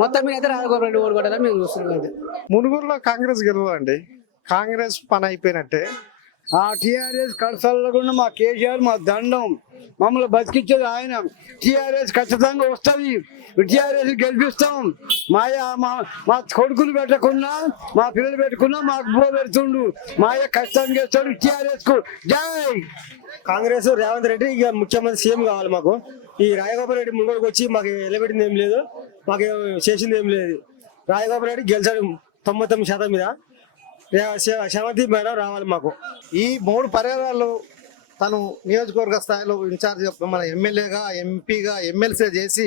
మొత్తం మీద అయితే రాజగోపాల్ రెడ్డి ఓడిపోవడానికి మేము చూస్తున్నాం. మునుగోడులో కాంగ్రెస్ గెలవదండి, కాంగ్రెస్ పని అయిపోయినట్టే. ఆ టీఆర్ఎస్ కడసలకుండా మా కేసీఆర్ మా దండం, మమ్మల్ని బతికించేది ఆయన. టీఆర్ఎస్ ఖచ్చితంగా వస్తుంది, టీఆర్ఎస్ గెలిపిస్తాం. మా కొడుకులు పెట్టకున్నా మా పిల్లలు పెట్టుకున్నా మాకు బో పెడుతుండు. మాయ ఖచ్చితంగా చేస్తాడు టీఆర్ఎస్ కు జై. కాంగ్రెస్ రేవంత్ రెడ్డి ఇక ముఖ్యమంత్రి సీఎం కావాలి మాకు. ఈ రాజగోపాల్ రెడ్డి ముంగోడికి వచ్చి మాకు నిలబెట్టింది ఏం లేదు, మాకు చేసింది ఏం లేదు. రాజగోపాల్ రెడ్డి గెలిచాడు 99% మీద. శవంతి మేడం రావాలి మాకు. ఈ 3 పర్యాయాలు తను నియోజకవర్గ స్థాయిలో ఇన్ఛార్జ్ మన ఎమ్మెల్యేగా, ఎంపీగా, ఎమ్మెల్సీ చేసి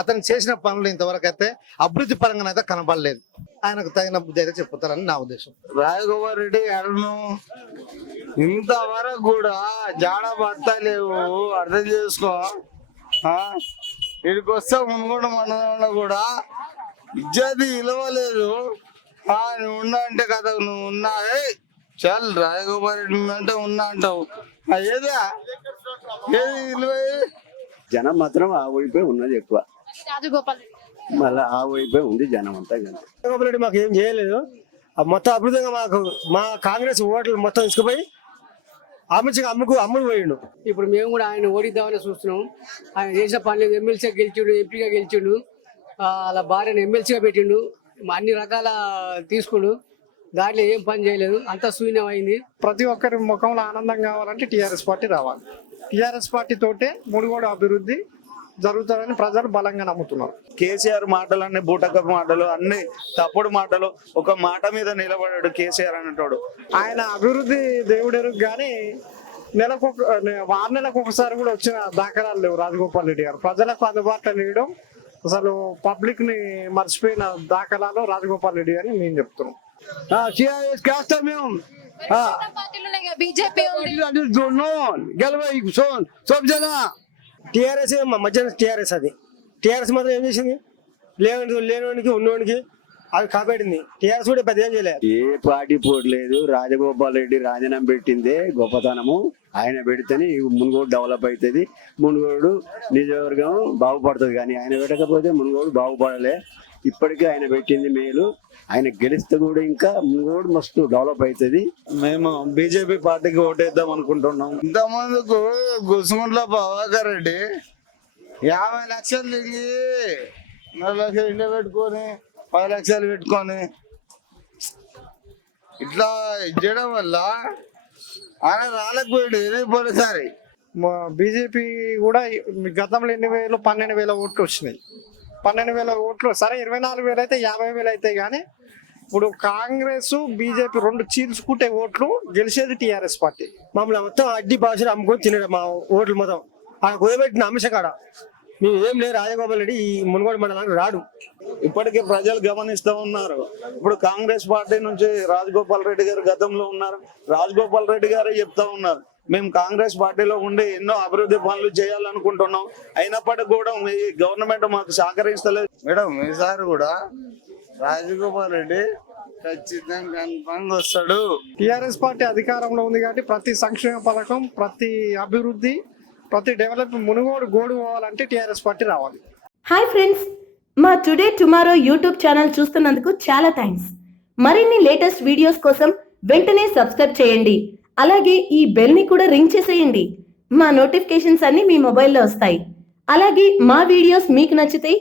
అతను చేసిన పనులు ఇంతవరకు అయితే అభివృద్ధి పరంగా అయితే కనబడలేదు. ఆయనకు తగిన బుద్ధి అయితే చెప్తారని నా ఉద్దేశం. రాజగోపాల్ రెడ్డి అడును ఇంతవరకు కూడా జాడ పడతలేవు, అర్థం చేసుకో. ఇక్కడికి వస్తే మునుగోడు మండలంలో కూడా ఇజ్జతి విలువలేదు. నువ్వు ఉన్నా అంటే కదా, నువ్వు ఉన్నా చాలు. రాజగోపాల్ రెడ్డి అంటే ఉన్నా అంటావు, ఏది విలువ? జనం మాత్రం ఆ వైపే ఉన్నది ఎక్కువ, మళ్ళీ ఆ వైపే ఉంది జనం అంతా. రాజగోపాల్ రెడ్డి మాకు ఏం చేయలేదు. మొత్తం అభివృద్ధిగా మా కాంగ్రెస్ ఓట్లు మొత్తం తీసుకుపోయి అమ్ముడు పోయిండు. ఇప్పుడు మేము కూడా ఆయన ఓడిద్దామని చూస్తున్నాం. ఆయన చేసిన పనులు ఎమ్మెల్సీగా గెలిచిండు, ఎంపీగా గెలిచిండు, అలా భార్యను ఎమ్మెల్సీగా పెట్టిండు, అన్ని రకాల తీసుకుడు. దాంట్లో ఏం పని చేయలేదు, అంతా శూన్యం అయింది. ప్రతి ఒక్కరి ముఖంలో ఆనందం కావాలంటే టీఆర్ఎస్ పార్టీ రావాలి. టీఆర్ఎస్ పార్టీ తోటే మునుగోడు అభివృద్ధి జరుగుతుందని ప్రజలు బలంగా నమ్ముతున్నారు. కేసీఆర్ మాటలన్నీ బూటకపు మాటలు, అన్ని తప్పుడు మాటలు. ఒక మాట మీద నిలబడాడు కేసీఆర్ అనేటోడు. ఆయన అభివృద్ధి దేవుడెరుగు కానీ 6 నెలలకు ఒకసారి కూడా వచ్చిన దాఖలాలు లేవు. రాజగోపాల్ రెడ్డి గారు ప్రజలకు అందుబాటులో లేయడం, అసలు పబ్లిక్ ని మర్చిపోయిన దాఖలాలు రాజగోపాల్ రెడ్డి అని మేము చెప్తున్నాం. టీఆర్ఎస్ కాస్తాం మేము. టీఆర్ఎస్ మధ్యాహ్నం టీఆర్ఎస్ అది టీఆర్ఎస్ మాత్రం ఏం చేసింది? లేనివానికి ఉన్నవానికి అవి కాపాడింది. టీఆర్ఎస్ కూడా పెద్ద ఏం చేయలేదు. ఏ పార్టీ పోట్లేదు. రాజగోపాల్ రెడ్డి రాజీనామా పెట్టిందే గొప్పతనము. ఆయన పెడితేనే మునుగోడు డెవలప్ అవుతుంది, మునుగోడు నియోజకవర్గం బాగుపడుతుంది. కానీ ఆయన పెట్టకపోతే మునుగోడు బాగుపడలే. ఇప్పటికే ఆయన పెట్టింది మేలు. ఆయన గెలిస్తే కూడా ఇంకా మునుగోడు మస్తు డెవలప్ అవుతుంది. మేము బీజేపీ పార్టీకి ఓటేద్దాం అనుకుంటున్నాం. ఇంతమందుకు గుసుగుంట్ల ప్రభాకర్ రెడ్డి 50 లక్షలు దిగి 4 లక్షలు ఇంట్లో పెట్టుకొని 10 లక్షలు పెట్టుకొని ఇట్లా చేయడం వల్ల ఆయన రాలేకపోయాడు. ఇది పోలీసారి బీజేపీ కూడా గతంలో 12,000 ఓట్లు వచ్చినాయి. 12,000 ఓట్లు సరే, 24,000 అయితే 50,000 అయితే. కానీ ఇప్పుడు కాంగ్రెస్ బీజేపీ 2 చీల్చుకుంటే ఓట్లు గెలిచేది టీఆర్ఎస్ పార్టీ. మమ్మల్ని మొత్తం అడ్డి భాషలు అమ్ముకొని తినడం మా ఓట్లు మొత్తం. ఆయన కుదబెట్టిన అంశకాడ మేము ఏం లేదు. రాజగోపాల్ రెడ్డి ఈ మునుగోడు మండలానికి రాడు. ఇప్పటికే ప్రజలు గమనిస్తూ ఉన్నారు. ఇప్పుడు కాంగ్రెస్ పార్టీ నుంచి రాజగోపాల్ రెడ్డి గారు గతంలో ఉన్నారు. రాజగోపాల్ రెడ్డి గారే చెప్తా ఉన్నారు, మేము కాంగ్రెస్ పార్టీలో ఉండి ఎన్నో అభివృద్ధి పనులు చేయాలనుకుంటున్నాం, అయినప్పటికీ కూడా ఈ గవర్నమెంట్ మాకు సహకరిస్తలేదు. మేడం ఈసారి కూడా రాజగోపాల్ రెడ్డి ఖచ్చితంగా కన్ఫర్మ్ వస్తాడు. టీఆర్ఎస్ పార్టీ అధికారంలో ఉంది కాబట్టి ప్రతి సంక్షేమ పథకం, ప్రతి అభివృద్ధి, ప్రతి డెవలప్మెంట్ మునుగోడు గోడు పోవాలంటే టీఆర్ఎస్ పార్టీ రావాలి. హాయ్ ఫ్రెండ్స్, మా టుడే టుమారో యూట్యూబ్ ఛానల్ చూస్తున్నందుకు చాలా థ్యాంక్స్. మరిన్ని లేటెస్ట్ వీడియోస్ కోసం వెంటనే సబ్స్క్రైబ్ చేయండి. అలాగే ఈ బెల్ ని కూడా రింగ్ చేసేయండి. మా నోటిఫికేషన్స్ అన్ని మీ మొబైల్లో వస్తాయి. అలాగే మా వీడియోస్ మీకు నచ్చితే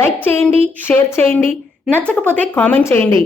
లైక్ చేయండి, షేర్ చేయండి, నచ్చకపోతే కామెంట్ చేయండి.